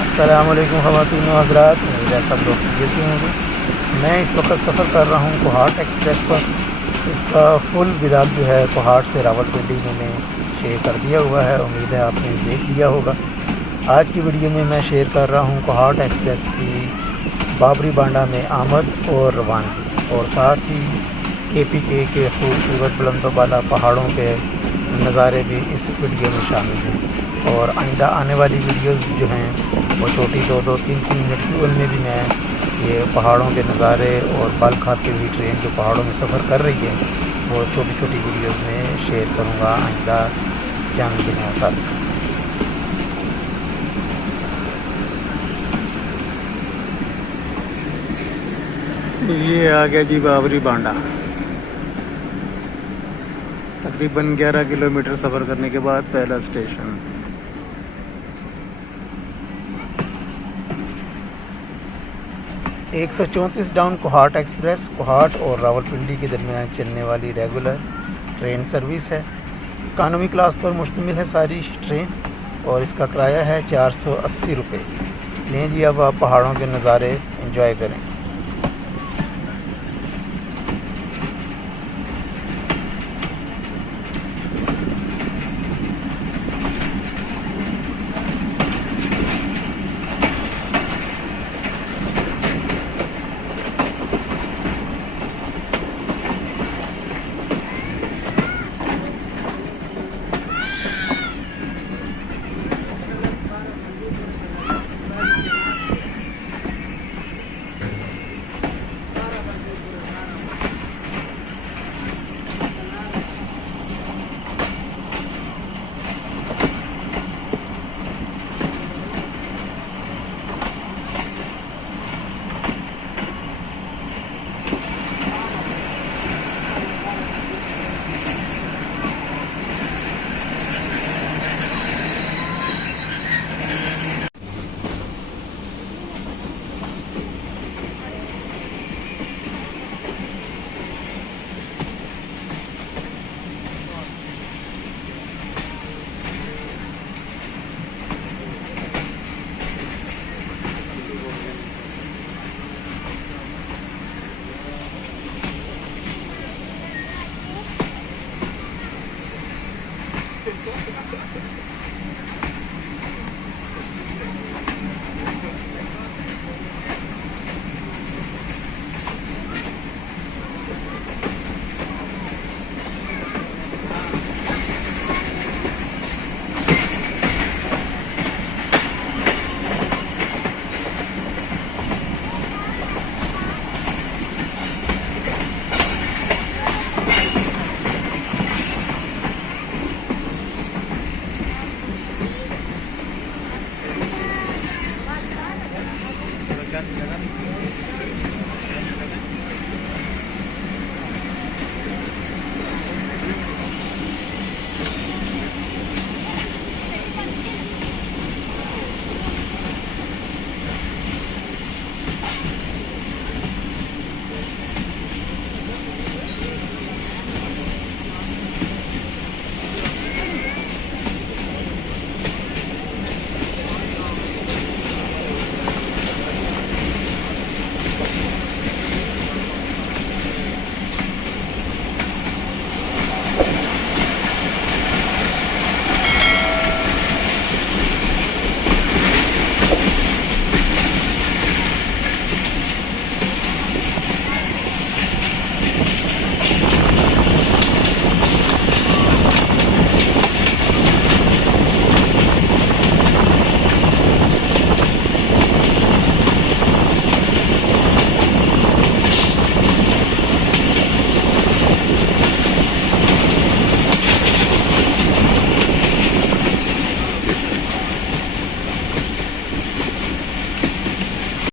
अस्सलामुअलैकुम ख़वातीन व हज़रात, उम्मीद है सब लोग जैसे होंगे। मैं इस वक्त सफ़र कर रहा हूँ कोहाट एक्सप्रेस पर। इसका फुल विलाग जो है कोहाट से रावलपिंडी मैंने शेयर कर दिया हुआ है, उम्मीद है आपने देख लिया होगा। आज की वीडियो में मैं शेयर कर रहा हूँ कोहाट एक्सप्रेस की बाबरी बांडा में आमद और रवानगी, और साथ ही KPK के खूबसूरत बुलंदोबाला पहाड़ों के नज़ारे भी इस वीडियो में शामिल हैं। और आइंदा आने वाली वीडियोस जो हैं वो छोटी 2-2, 3-3 मिनट की, उनमें भी मैं ये पहाड़ों के नज़ारे और बल खाती हुई ट्रेन जो पहाड़ों में सफ़र कर रही है वो छोटी छोटी वीडियोस में शेयर करूँगा आइंदा चंद दिनों तक। ये आ गया जी बाबरी बांडा। तकरीबन 11 किलोमीटर सफ़र करने के बाद पहला स्टेशन। 134 डाउन कोहाट एक्सप्रेस कोहाट और रावलपिंडी के दरमियान चलने वाली रेगुलर ट्रेन सर्विस है। इकानमी क्लास पर मुश्तमिल है सारी ट्रेन, और इसका किराया है 480 रुपये। लें जी, अब आप पहाड़ों के नज़ारे एंजॉय करें।